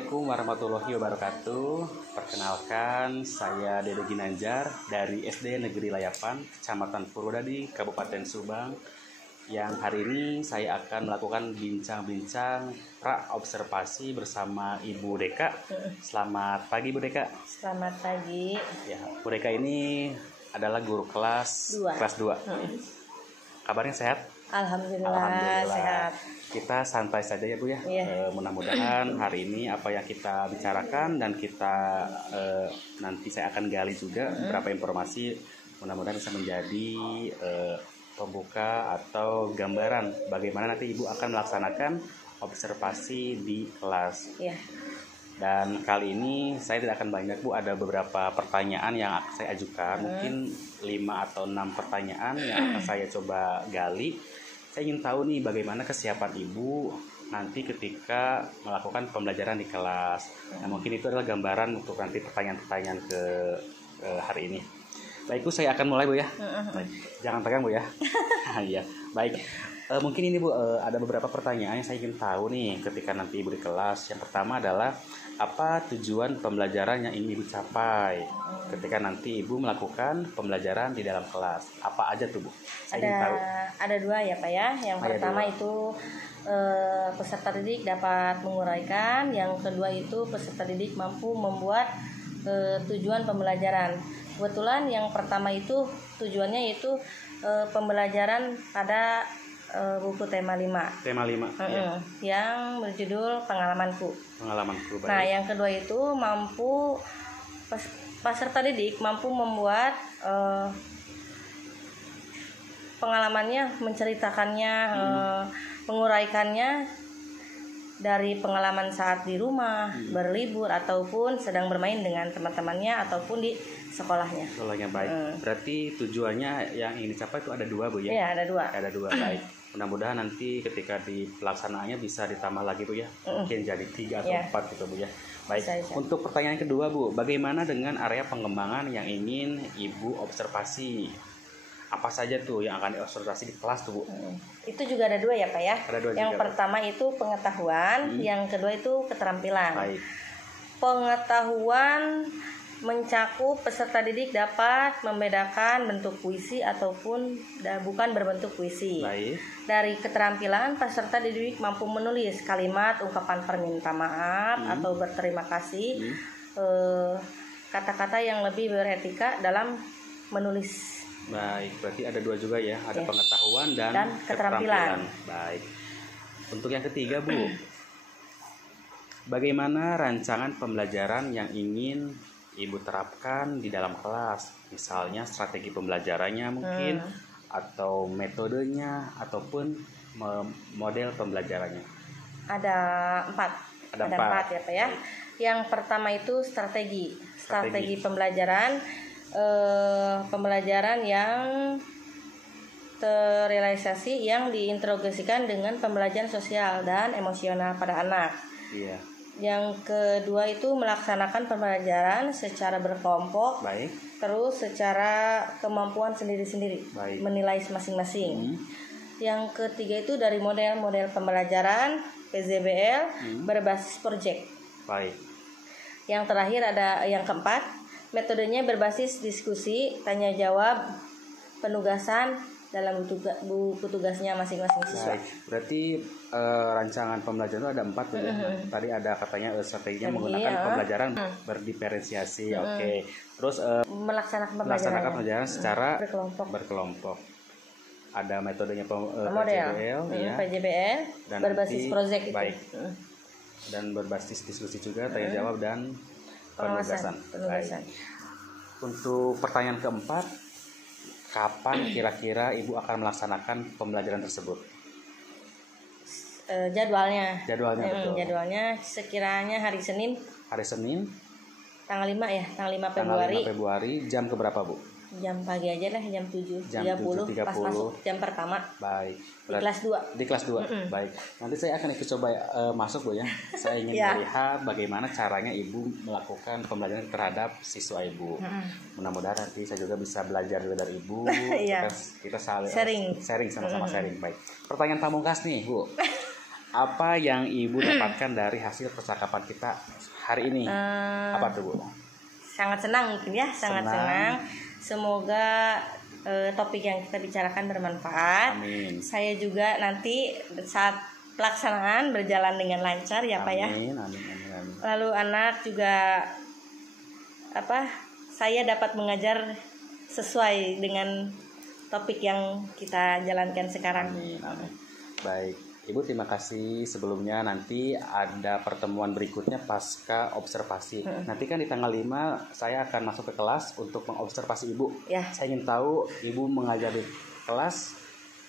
Assalamualaikum warahmatullahi wabarakatuh. Perkenalkan, saya Dede Ginanjar dari SD Negeri Layapan, Kecamatan Purwodadi, Kabupaten Subang. Yang hari ini saya akan melakukan bincang-bincang pra-observasi bersama Ibu Deka. Selamat pagi, Bu Deka. Selamat pagi. Ya, Bu Deka ini adalah guru kelas 2. Kabarnya sehat? Alhamdulillah sehat. Kita santai saja ya Bu ya. Iya. Mudah-mudahan hari ini apa yang kita bicarakan dan kita nanti saya akan gali juga beberapa informasi, mudah-mudahan bisa menjadi pembuka atau gambaran bagaimana nanti Ibu akan melaksanakan observasi di kelas. Iya. Dan kali ini saya tidak akan banyak Bu, ada beberapa pertanyaan yang saya ajukan, mungkin 5 atau 6 pertanyaan yang akan saya coba gali. Saya ingin tahu nih bagaimana kesiapan Ibu nanti ketika melakukan pembelajaran di kelas. Nah, mungkin itu adalah gambaran untuk nanti pertanyaan-pertanyaan ke hari ini. Baik Bu, saya akan mulai Bu ya. Baik. Jangan tegang Bu ya. Iya, baik. Mungkin ini Bu, ada beberapa pertanyaan yang saya ingin tahu nih ketika nanti Ibu di kelas. Yang pertama adalah apa tujuan pembelajaran yang ingin Ibu capai ketika nanti Ibu melakukan pembelajaran di dalam kelas? Apa aja tuh Bu? Saya ingin tahu. Ada 2 ya Pak ya. Yang pertama 2. itu peserta didik dapat menguraikan. Yang kedua itu peserta didik mampu membuat tujuan pembelajaran. Kebetulan yang pertama itu tujuannya itu pembelajaran pada buku tema 5. Tema 5. Ya. Yang berjudul pengalamanku. Baik. Nah, yang kedua itu mampu peserta didik mampu membuat pengalamannya, menceritakannya, menguraikannya dari pengalaman saat di rumah, berlibur ataupun sedang bermain dengan teman-temannya ataupun di sekolahnya. Sekolahnya baik. Berarti tujuannya yang ingin dicapai itu ada 2 Bu ya? Iya, ada 2. Ada 2, baik. Mudah-mudahan nanti ketika di pelaksanaannya bisa ditambah lagi Bu ya. Mungkin jadi 3 atau 4 gitu Bu ya. Baik. Bisa. Untuk pertanyaan kedua Bu, bagaimana dengan area pengembangan yang ingin Ibu observasi? Apa saja tuh yang akan diobservasi di kelas tuh Bu? Itu juga ada 2 ya Pak ya. Ada 2 yang juga, pertama itu pengetahuan, yang kedua itu keterampilan. Baik. Pengetahuan mencakup peserta didik dapat membedakan bentuk puisi ataupun bukan berbentuk puisi. Baik. Dari keterampilan, peserta didik mampu menulis kalimat, ungkapan perminta maaf atau berterima kasih, kata-kata yang lebih beretika dalam menulis. Baik, berarti ada 2 juga ya, ada pengetahuan dan keterampilan. Baik. Untuk yang ketiga Bu, bagaimana rancangan pembelajaran yang ingin Ibu terapkan di dalam kelas? Misalnya strategi pembelajarannya mungkin, atau metodenya, ataupun model pembelajarannya. Ada 4. Ada 4 ya Pak ya. Yang pertama itu strategi pembelajaran. Pembelajaran yang terrealisasi yang diintegrasikan dengan pembelajaran sosial dan emosional pada anak. Iya. Yang kedua itu melaksanakan pembelajaran secara berkelompok. Baik. Terus secara kemampuan sendiri-sendiri, menilai masing-masing. Yang ketiga itu dari model-model pembelajaran PZBL berbasis proyek. Baik. Yang terakhir ada yang keempat, metodenya berbasis diskusi, tanya jawab, penugasan dalam buku tugasnya masing-masing siswa. Baik. Berarti rancangan pembelajaran itu ada 4 ya. Tadi ada katanya strateginya menggunakan pembelajaran berdiferensiasi. Oke. Terus melaksanakan pembelajaran secara berkelompok. Ada metodenya PJBL, PJBL dan berbasis proyek itu. Baik. Dan berbasis diskusi juga, tanya jawab dan penugasan. Untuk pertanyaan keempat, kapan kira-kira Ibu akan melaksanakan pembelajaran tersebut? Jadwalnya betul. Jadwalnya sekiranya hari Senin. Tanggal 5 ya, tanggal 5 Februari. Tanggal 5 Februari, jam keberapa Bu? Jam pagi aja lah, jam 7.30 pas 7.30. masuk jam pertama. Baik. Di kelas 2. Di kelas 2. Baik. Nanti saya akan ikut coba masuk Bu ya. Saya ingin melihat bagaimana caranya Ibu melakukan pembelajaran terhadap siswa Ibu. Mudah-mudahan nanti saya juga bisa belajar juga dari Ibu. Kita saling sharing sama-sama sharing. Baik. Pertanyaan pamungkas nih Bu. apa yang Ibu dapatkan dari hasil percakapan kita hari ini? Apa tuh, Bu? Sangat senang mungkin ya, sangat senang. Semoga topik yang kita bicarakan bermanfaat. Amin. Saya juga nanti saat pelaksanaan berjalan dengan lancar ya Pak ya. Amin, amin, amin, amin. Lalu anak juga saya dapat mengajar sesuai dengan topik yang kita jalankan sekarang. Amin, amin. Baik, Ibu terima kasih. Sebelumnya nanti ada pertemuan berikutnya pasca observasi. Nanti kan di tanggal 5 saya akan masuk ke kelas untuk mengobservasi Ibu. Ya. Saya ingin tahu Ibu mengajar di kelas.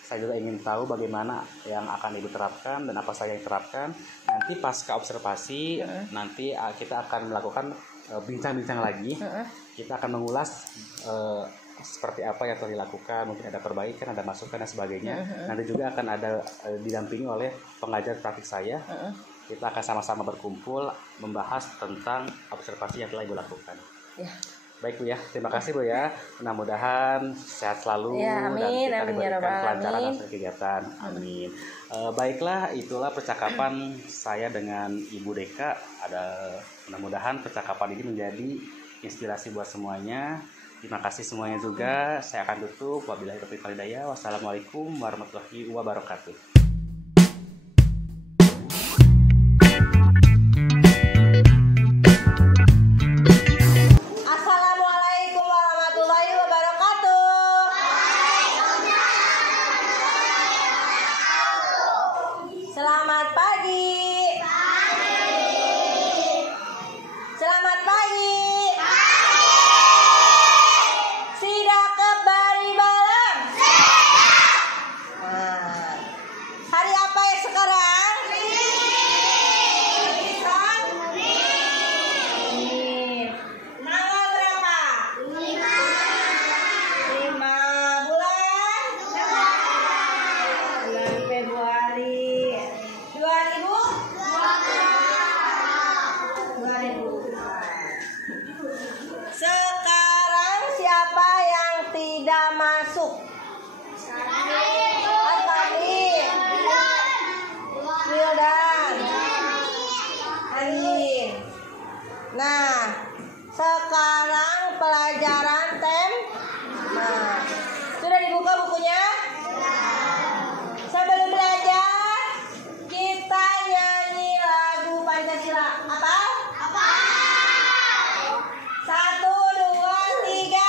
Saya juga ingin tahu bagaimana yang akan Ibu terapkan dan apa saja yang terapkan. Nanti pasca observasi, nanti kita akan melakukan bincang-bincang lagi. Kita akan mengulas seperti apa yang telah dilakukan, mungkin ada perbaikan, ada masukan dan sebagainya. Nanti juga akan ada didampingi oleh pengajar praktik saya. Kita akan sama-sama berkumpul membahas tentang observasi yang telah Ibu lakukan. Ya. Baik Bu ya, terima kasih Bu ya. Mudah-mudahan sehat selalu ya, amin, dan kita diberikan kelancaran amin. dalam kegiatan. Amin. Baiklah, itulah percakapan saya dengan Ibu Deka. Mudah-mudahan percakapan ini menjadi inspirasi buat semuanya. Terima kasih semuanya juga. Saya akan tutup. Wabillahi taufiq wal hidayah. Wassalamualaikum warahmatullahi wabarakatuh. Assalamualaikum warahmatullahi wabarakatuh. Selamat pagi. Selamat pagi. Sidakep bari bareng. Hari apa ya sekarang? Tanggal berapa? 5 bulan Februari 2000. Sekarang siapa yang tidak masuk? Al-Fahmi, Wildan, Anin. Nah, sekarang pelajaran tema. Sudah dibuka bukunya? Sebelum belajar, kita nyanyi lagu Pancasila. Apa? 1, 2, 3.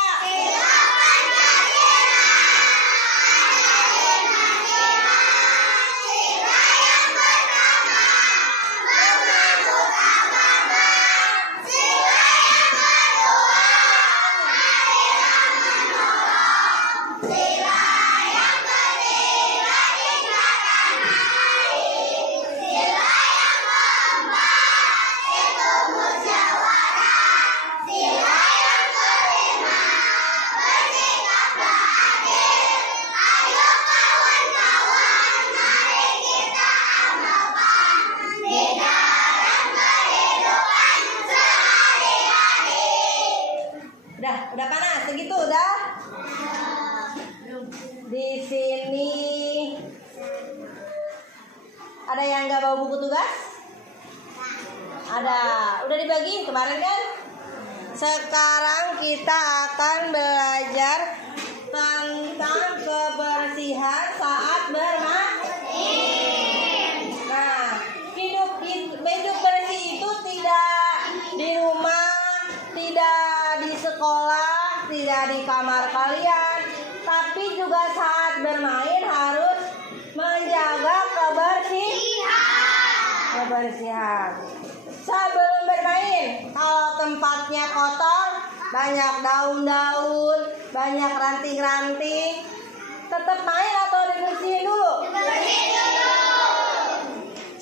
Udah panas segitu udah. Di sini ada yang nggak bawa buku tugas? Ada. Udah dibagi kemarin kan? Sekarang kita akan belajar tentang kebersihan saat bermain. Nah, hidup bersih itu tidak di rumah, tidak di sekolah, tidak di kamar kalian, tapi juga saat bermain harus menjaga kebersihan. Sebelum bermain, kalau tempatnya kotor, banyak daun-daun, banyak ranting-ranting, tetap main atau dibersihin dulu?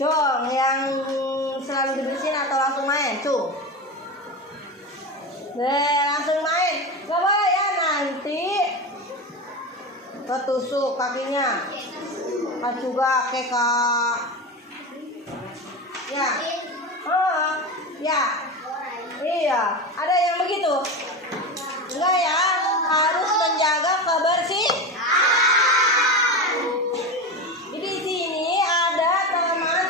Cung, yang selalu dibersihin atau langsung main? Cung. Langsung main. Gak boleh ya, nanti ketusuk kakinya. Kan juga kekak. Ya. Oh, ya. Iya, ada yang begitu? Enggak ya, harus menjaga kebersihan. Di sini ada teman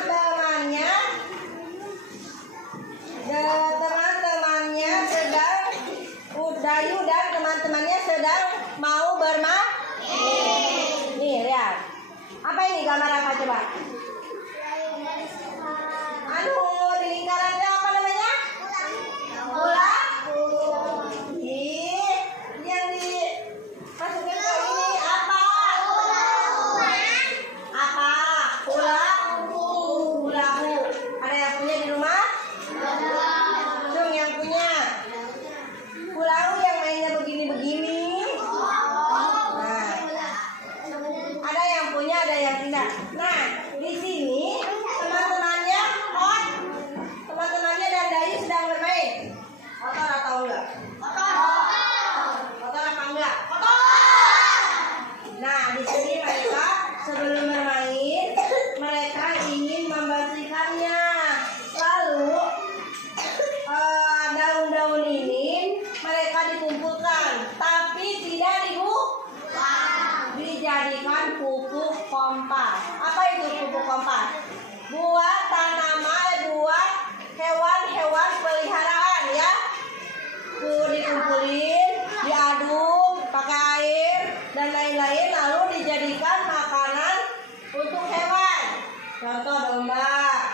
yang mau bermain. Nih, lihat. Apa ini gambar apa coba? Di lingkarannya apa namanya? Bola. Yang dimasukin ke ini apa? Apa? Hula-hula. Ada yang punya di rumah? Belum yang punya. Hula-hula yang mainnya begini-begini. Nah, ada yang punya, ada yang tidak. Nah, di sini teman-temannya dan Dayu sedang bermain. Kotor atau enggak? Kotor apa enggak? Nah, di sini mereka sebelum bermain, mereka ingin membersihkannya. Lalu daun-daun ini mereka dikumpulkan, tapi tidak dijadikan pupuk kompas. Apa itu pupuk kompas? Buat tanaman, buat hewan-hewan peliharaan ya. Dikumpulin, diaduk pakai air dan lain-lain, lalu dijadikan makanan untuk hewan. Contoh domba,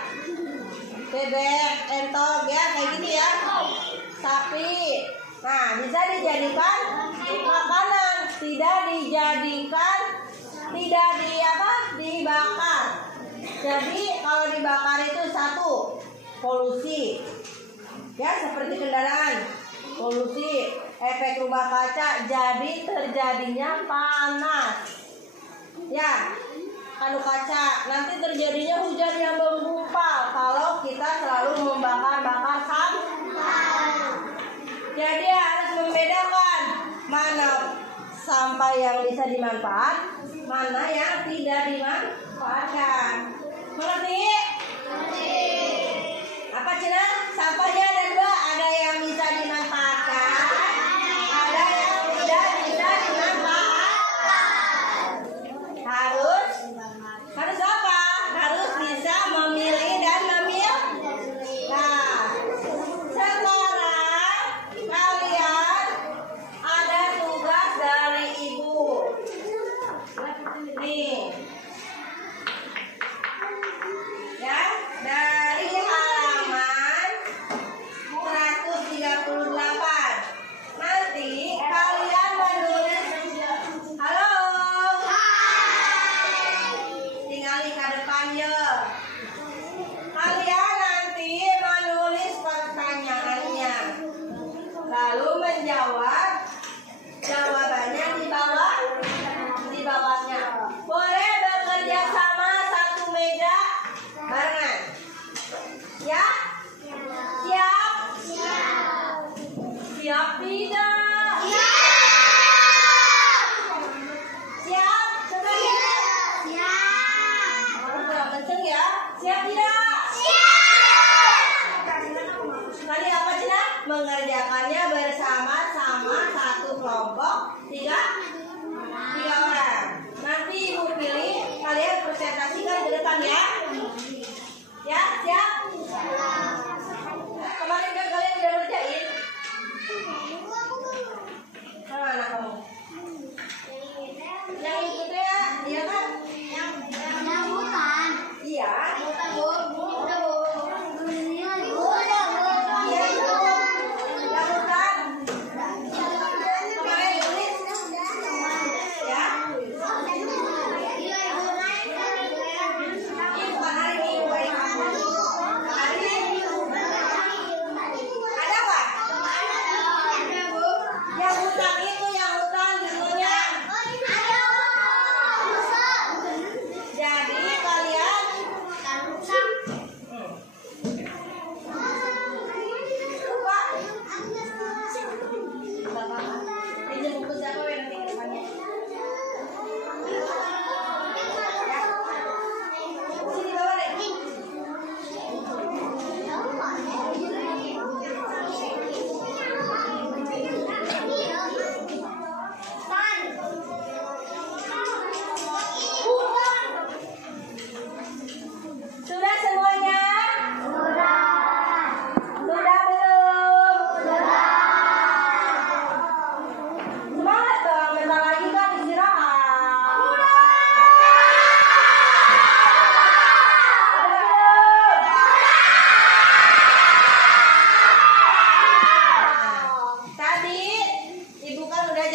bebek, entok ya, kayak gitu ya. Sapi. Nah, bisa dijadikan makanan, tidak dibakar. Jadi kalau dibakar itu satu, polusi. Ya, seperti kendaraan, polusi, efek rumah kaca, jadi terjadinya panas. Ya, kanu kaca, nanti terjadinya hujan yang menggumpal kalau kita selalu membakar-bakar sampah. Jadi harus membedakan mana sampah yang bisa dimanfaat, mana yang tidak dimanfaatkan. Mengerti? Apa Cina? Sampahnya ada dua, ada yang bisa dimanfaatkan, ada yang tidak bisa dimanfaatkan. Harus apa? Harus bisa memilih dan memilih. Nah, sekarang kalian ada tugas dari ibu. Nih. Ya, dari halaman 138. Nanti kalian menulis. Halo. Tinggal ke depan ya. Kalian nanti menulis pertanyaannya. Lalu menjawab jawabannya di bawahnya. Boleh bekerja sama satu meja barengan. Ya? Siap? Siap tidak? Siap? Coba ya. Kenceng ya. Siap tidak? Tadi apa Cina? Mengerjakannya bersama-sama satu kelompok, tiga orang. Nanti ibu pilih, kalian presentasikan ke depan ya. Ya, siap? Kemarin kan kalian udah ngerjain? Mana kamu? Yang itu ya, iya kan? Yang bukan. Iya. Iya itu. Yang bukan. Kemarin tulis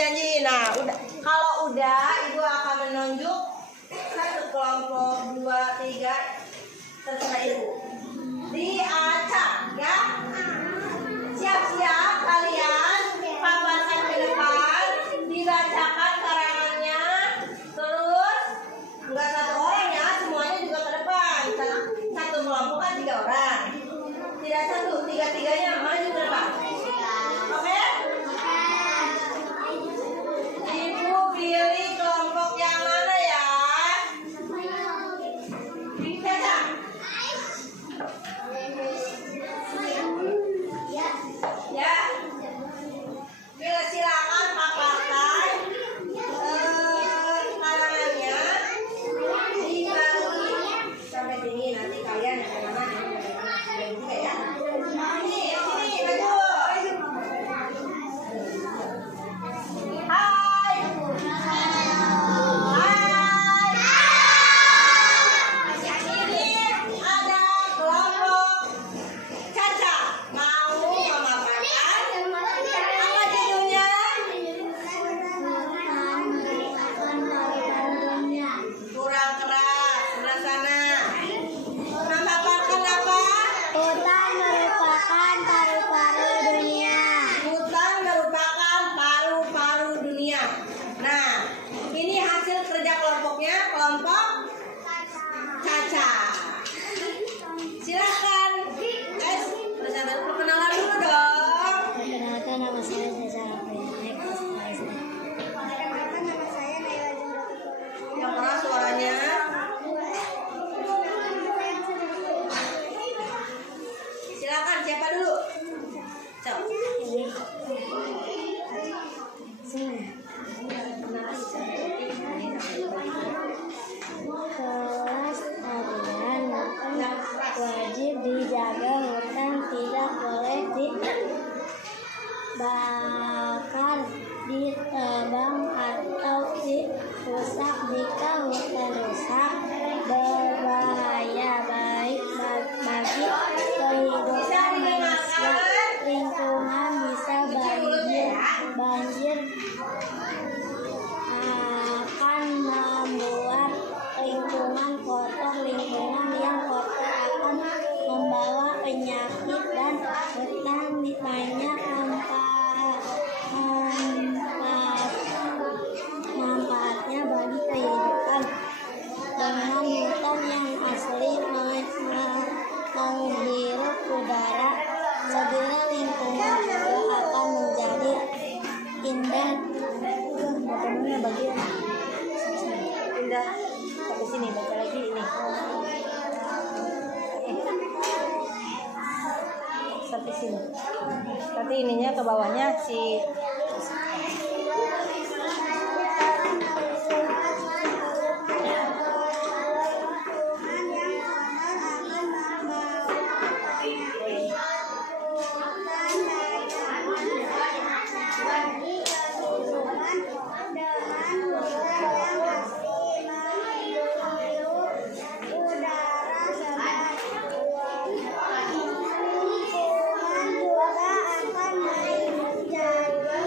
janji. Nah, udah. Kalau udah, ibu akan menunjuk satu kelompok, 2, 3, terserah ibu. Diacak, ya. Siap-siap kalian paparkan ke depan, dibacakan karangannya, terus enggak satu orang ya, semuanya juga ke depan. Satu kelompok kan 3 orang. Tidak satu, 3-3-nya maju ke depan. Oke? Ibu pilih kelompok yang mana ya? Caca. Ya. Silakan paparkan karangannya dibagi sampai sini, nanti kalian yang mana juga ya. Sini maju. Hai. Ini ada kelompok Caca mau memaparkan apa judulnya? Kurang keras, sebelah sana. Memaparkan apa? Hutan merupakan paru-paru dunia. Hutan merupakan paru-paru dunia. Nah, ini hasil kerja kelompoknya, kelompok Caca. Silakan. Perkenalan dulu dong. Perkenalkan, nama saya Caca April, kelas SD. Perkenalkan, nama saya Naila Jumrah. Yang keras suaranya. Silakan, siapa dulu? Cok. Kelas harian hutan wajib dijaga, hutan tidak boleh dibakar, ditebang atau dirusak. Jika hutan rusak, berbahaya baik bagi kehidupan manusia, lingkungan bisa banjir akan membuat lingkungan kotor. Lingkungan yang kotor akan membawa penyakit dan hutan banyak manfaatnya bagi kehidupan. Dengan hutan yang asli menghirup udara segar, lingkungan juga akan menjadi indah. Bagaimana bagian? Indah. Sampai sini, baca lagi ini. Sampai sini. Nanti ininya ke bawahnya si juga akan menjadi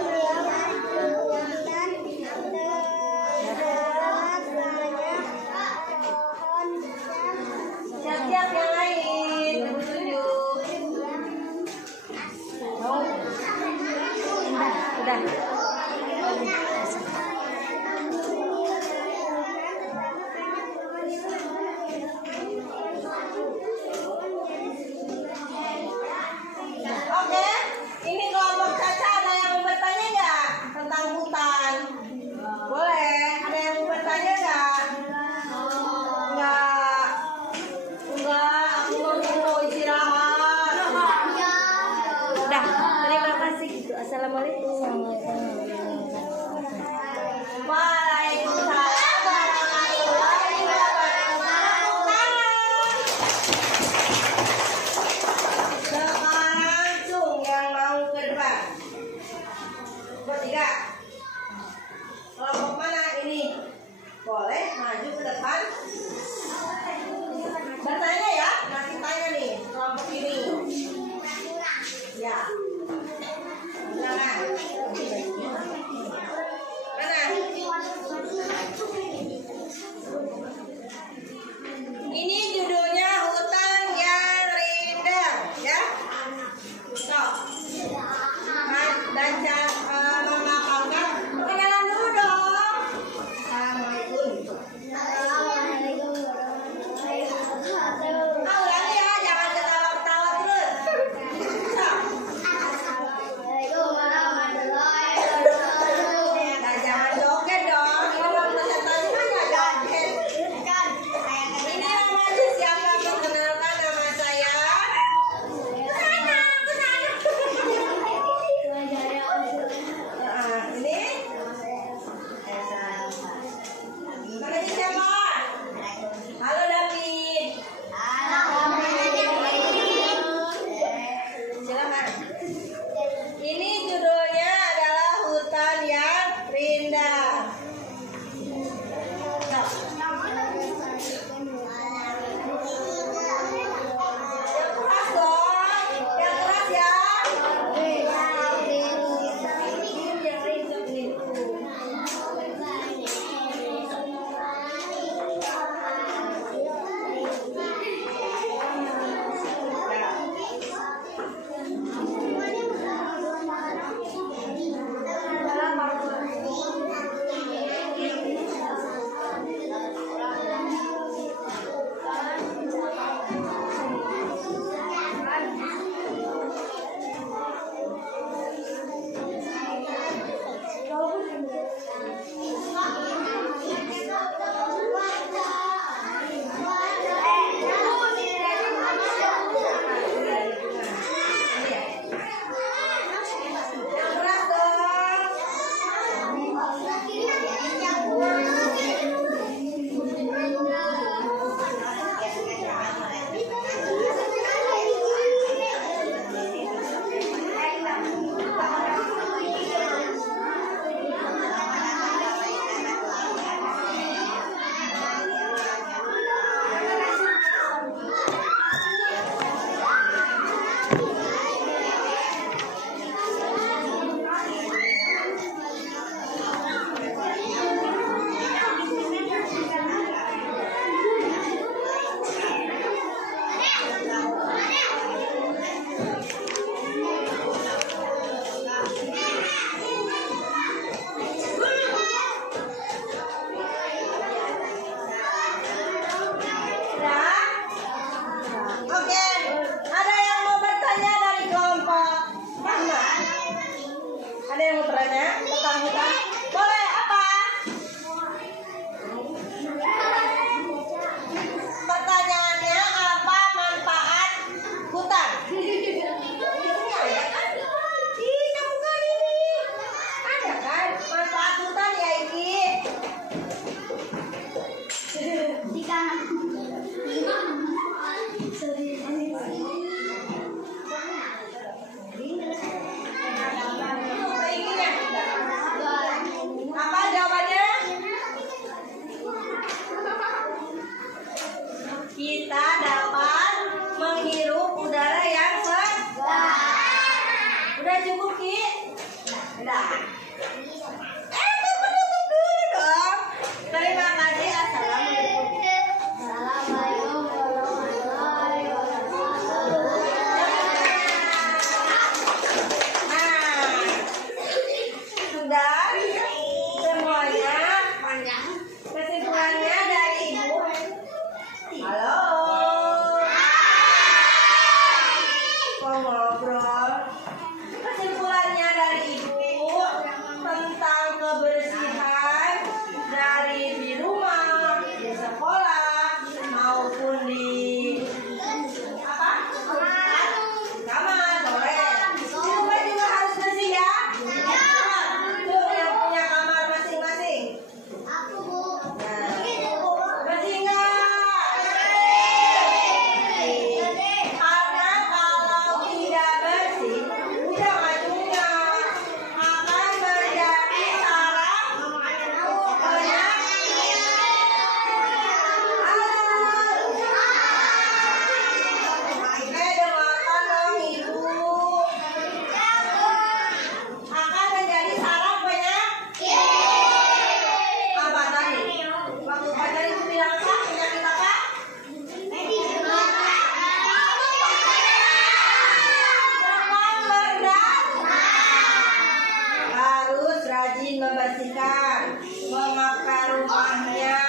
Kemudian memakai rumahnya,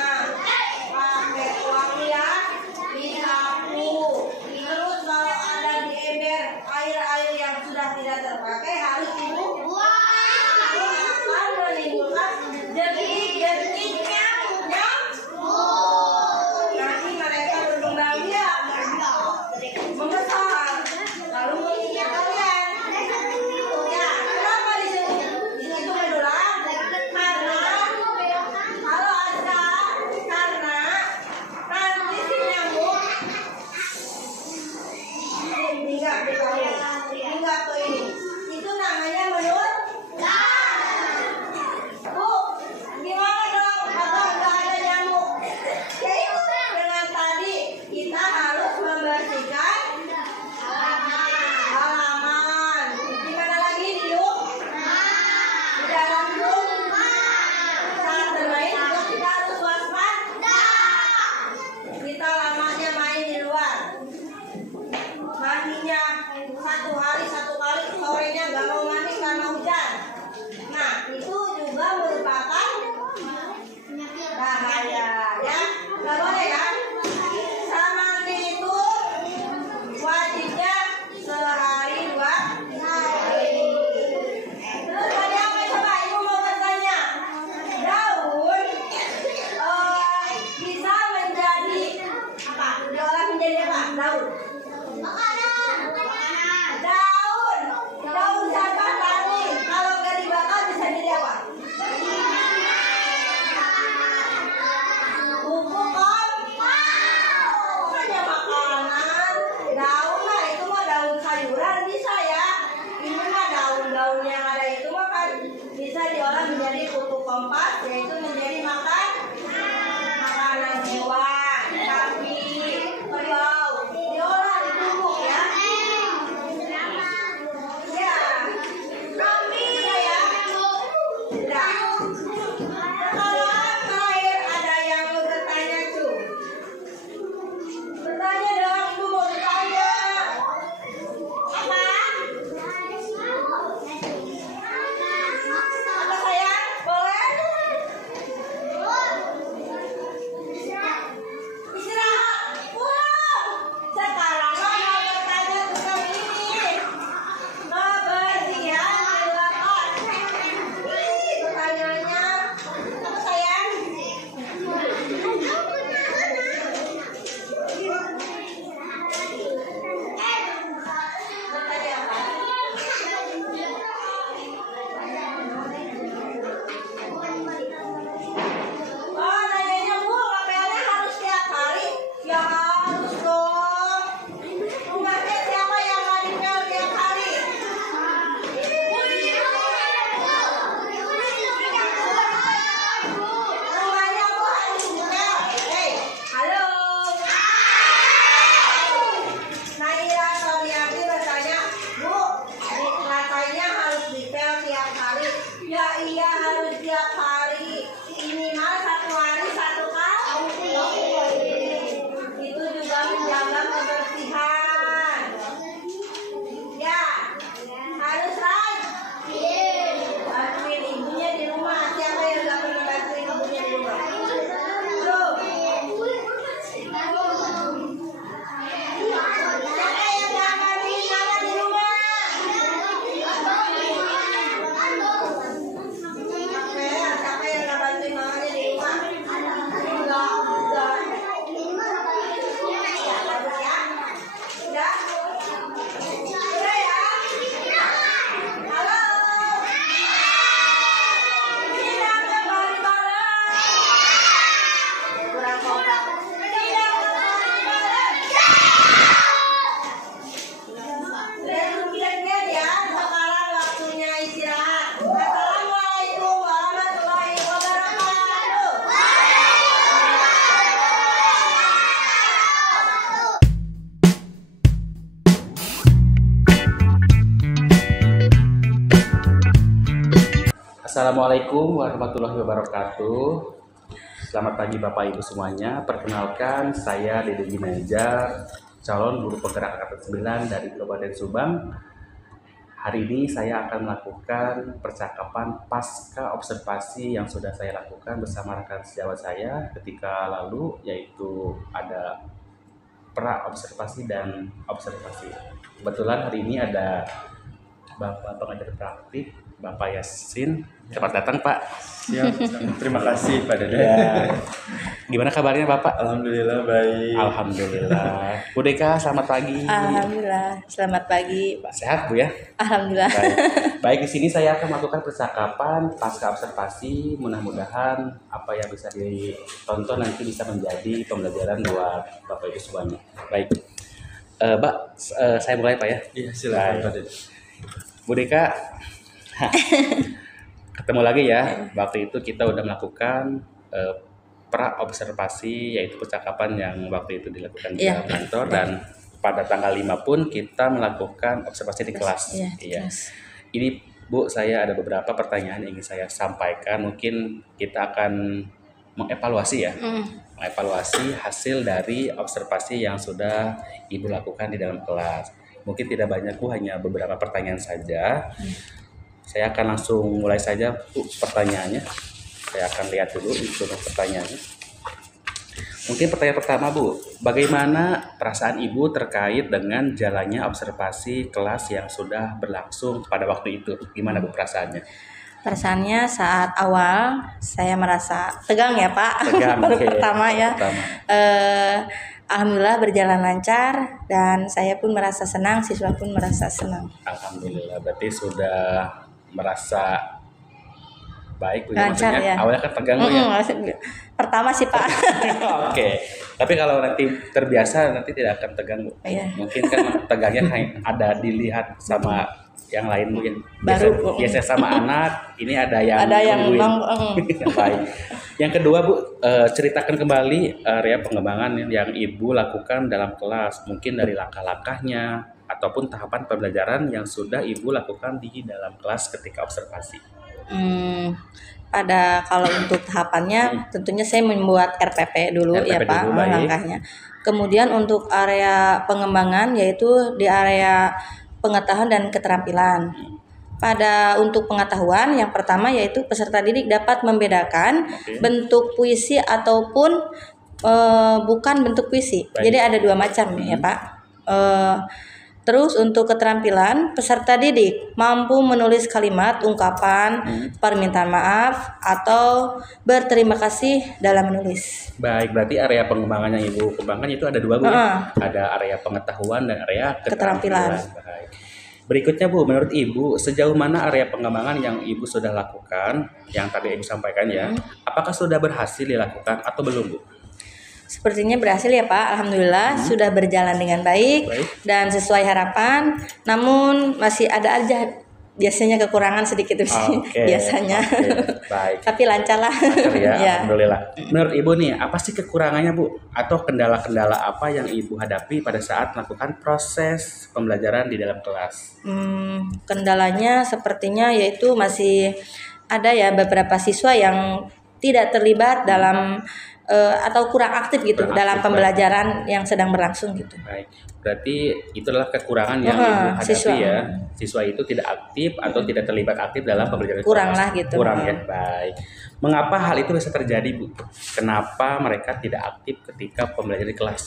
pakai uang ya, disapu. Terus kalau ada di ember air-air yang sudah tidak terpakai harus dibuang. Akan menimbulkan jernih-jernih nyamuk. Nanti mereka berkembang biak, membesar, lalu menginjak kalian. Ya, kenapa disebut di situ menular? Karena kalau ada karena transmisi nyamuk hingga ke ini, itu namanya menular. Bu, gimana dong kalau nggak ada nyamuk? Yaitu dengan tadi kita harus membersihkan halaman. Di mana lagi di dalam rumah. Saat bermain juga kita harus waspada. Kita lamanya main di luar. Mandinya 1 hari 1 kali, sorenya nggak mau mandi karena hujan. Nah, itu juga merupakan bahaya ya. Nggak boleh ya. Mandi itu wajibnya sehari 2 hari. Terus tadi apa coba ibu mau bertanya? Daun bisa menjadi apa? Diolah menjadi apa? Daun. Daun sampah tani kalau nggak dibakar bisa jadi apa? Pupuk hanya makanan. Daun lah itu mah daun sayuran bisa ya. Ini mah daun-daun yang ada itu mah kan bisa diolah menjadi pupuk kompas, yaitu menjadi makanan hewan, sapi, kerbau. Diolah ditumbuk ya. Ya. Bisa ya. Sudah. Sekarang terakhir ada yang mau bertanya cu. Bertanya dong, ibu mau bertanya. Apa? Apa sayang? Boleh? Istirahat. Wow. Sekarang mau bertanya tentang ini. Kebersihan di luar kos. Ih, pertanyaannya apa sayang? Bertanya apa? Oh, nanyanya bu, ngepelnya harus tiap hari? Ya harus dong. Rumahnya siapa yang nggak dipel tiap hari? Rumahnya bu harus dipel. Hei, halo. Naira Soliati bertanya, bu, katanya harus dipel tiap hari. Ya iya harus tiap hari. Minimal 1 hari 1 kali. Itu juga menjaga kebersihan. Ya, harus rajin. Bantuin ibunya di rumah. Siapa yang nggak pernah bantuin ibunya di rumah? Tuh. Siapa yang nggak bantuin mama di rumah? Siapa yang nggak bantuin mamanya di rumah? Enggak. Ya, bagus ya. Udah? Udah ya? Halo. Tidak kembali-balik. Kurang kompak. Tidak kembali-balik. Udah rugian ya. Sekarang waktunya istirahat. Assalamualaikum warahmatullahi wabarakatuh. Assalamualaikum warahmatullahi wabarakatuh. Selamat pagi Bapak Ibu semuanya. Perkenalkan saya Dede Ginanjar, calon guru penggerak angkatan 9 dari Kabupaten Subang. Hari ini saya akan melakukan percakapan pasca observasi yang sudah saya lakukan bersama rekan sejawat saya ketika lalu, yaitu ada pra observasi dan observasi. Kebetulan hari ini ada Bapak pengajar praktik, Bapak Yasin. Cepat datang, Pak. Siap, terima kasih Pak Dede. Ya. Gimana kabarnya Bapak? Alhamdulillah baik. Alhamdulillah. Bu Deka, selamat pagi. Alhamdulillah, selamat pagi Pak. Sehat Bu ya? Alhamdulillah. Baik, di sini saya akan melakukan percakapan pasca observasi. Mudah-mudahan apa yang bisa ditonton nanti bisa menjadi pembelajaran buat Bapak Ibu semuanya. Baik, Mbak, saya mulai Pak ya. Iya silakan Baik. Pak Dede. Bu Deka, ketemu lagi ya. Waktu itu kita udah melakukan pra observasi, yaitu percakapan yang waktu itu dilakukan di Iya. kantor, dan pada tanggal 5 pun kita melakukan observasi di kelas. Iya, Iya. kelas. Ini Bu, saya ada beberapa pertanyaan yang ingin saya sampaikan. Mungkin kita akan mengevaluasi ya, mengevaluasi hasil dari observasi yang sudah Ibu lakukan di dalam kelas. Mungkin tidak banyak Bu, hanya beberapa pertanyaan saja. Saya akan langsung mulai saja Bu pertanyaannya. Saya akan lihat dulu itu pertanyaannya. Mungkin pertanyaan pertama Bu, bagaimana perasaan Ibu terkait dengan jalannya observasi kelas yang sudah berlangsung pada waktu itu? Gimana Bu perasaannya? Perasaannya saat awal saya merasa tegang ya Pak. Tegang, Baru oke. pertama ya. Pertama. Alhamdulillah berjalan lancar dan saya pun merasa senang, siswa pun merasa senang. Alhamdulillah, berarti sudah merasa baik Bu ya, Lancar maksudnya. ya. Awalnya kan tegang Bu ya. Pertama sih Pak. Oke, tapi kalau nanti terbiasa nanti tidak akan tegang Bu. Iya. Mungkin kan tegangnya ada dilihat sama yang lain Bu ya. Baru. Biasa sama anak, ini ada yang Ada yang nungguin. Baik. Yang kedua Bu, ceritakan kembali area pengembangan yang Ibu lakukan dalam kelas, mungkin dari langkah-langkahnya ataupun tahapan pembelajaran yang sudah Ibu lakukan di dalam kelas ketika observasi. Pada kalau untuk tahapannya tentunya saya membuat RPP dulu ya RPP Pak, dulu, baik. langkahnya. Kemudian untuk area pengembangan yaitu di area pengetahuan dan keterampilan. Pada untuk pengetahuan yang pertama yaitu peserta didik dapat membedakan Oke. bentuk puisi ataupun bukan bentuk puisi. Baik. Jadi ada dua macam ya Pak. Terus untuk keterampilan, peserta didik mampu menulis kalimat, ungkapan, permintaan maaf, atau berterima kasih dalam menulis. Baik, berarti area pengembangan yang Ibu kembangkan itu ada dua Bu ya? Ada area pengetahuan dan area keterampilan. Baik. Berikutnya Bu, menurut Ibu sejauh mana area pengembangan yang Ibu sudah lakukan, yang tadi Ibu sampaikan ya, apakah sudah berhasil dilakukan atau belum Bu? Sepertinya berhasil ya Pak, Alhamdulillah sudah berjalan dengan baik dan sesuai harapan. Namun masih ada aja biasanya kekurangan sedikit sih biasanya. Baik. Tapi lancar lah. Lancar ya, Ya. Alhamdulillah. Menurut Ibu nih, apa sih kekurangannya Bu? Atau kendala-kendala apa yang Ibu hadapi pada saat melakukan proses pembelajaran di dalam kelas? Kendalanya sepertinya yaitu masih ada ya beberapa siswa yang tidak terlibat dalam atau kurang aktif gitu Kurang dalam aktif, pembelajaran yang sedang berlangsung gitu. Baik, berarti itu adalah kekurangan yang Ibu hadapi siswa. ya. Siswa itu tidak aktif atau tidak terlibat aktif dalam pembelajaran Kurang kelas. lah gitu. Kurang ya, baik. Mengapa hal itu bisa terjadi Bu? Kenapa mereka tidak aktif ketika pembelajaran di kelas?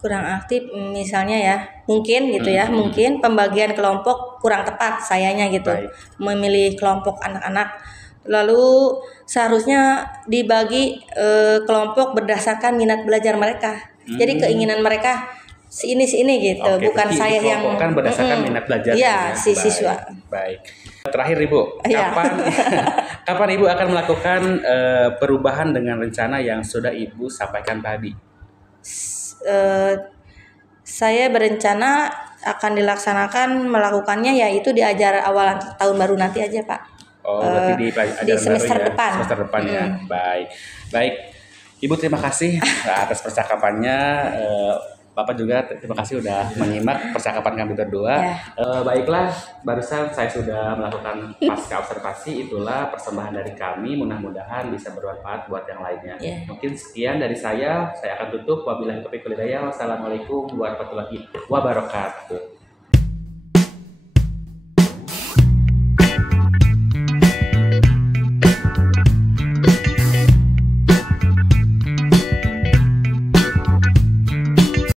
Kurang aktif misalnya ya mungkin gitu ya, mungkin pembagian kelompok kurang tepat sayanya gitu. Baik. Memilih kelompok anak-anak lalu seharusnya dibagi kelompok berdasarkan minat belajar mereka. Jadi keinginan mereka si ini gitu, Oke, bukan berarti saya yang dikelompokkan berdasarkan minat belajar. Iya, si Baik, siswa. Baik. Terakhir Ibu, Iya. kapan Ibu akan melakukan perubahan dengan rencana yang sudah Ibu sampaikan tadi? Saya berencana akan dilaksanakan melakukannya yaitu di ajar awal tahun baru nanti aja Pak. Oh, berarti di ajaran semester baru ya? depan. Semester depan ya. Baik. Baik. Ibu terima kasih atas percakapannya. Bapak juga terima kasih sudah menyimak percakapan kami berdua. Ya. Baiklah, barusan saya sudah melakukan pasca observasi, itulah persembahan dari kami. Mudah-mudahan bisa bermanfaat buat yang lainnya. Ya. Mungkin sekian dari saya akan tutup. Wabillahi taufiq wal hidayah. Wassalamualaikum warahmatullahi wabarakatuh.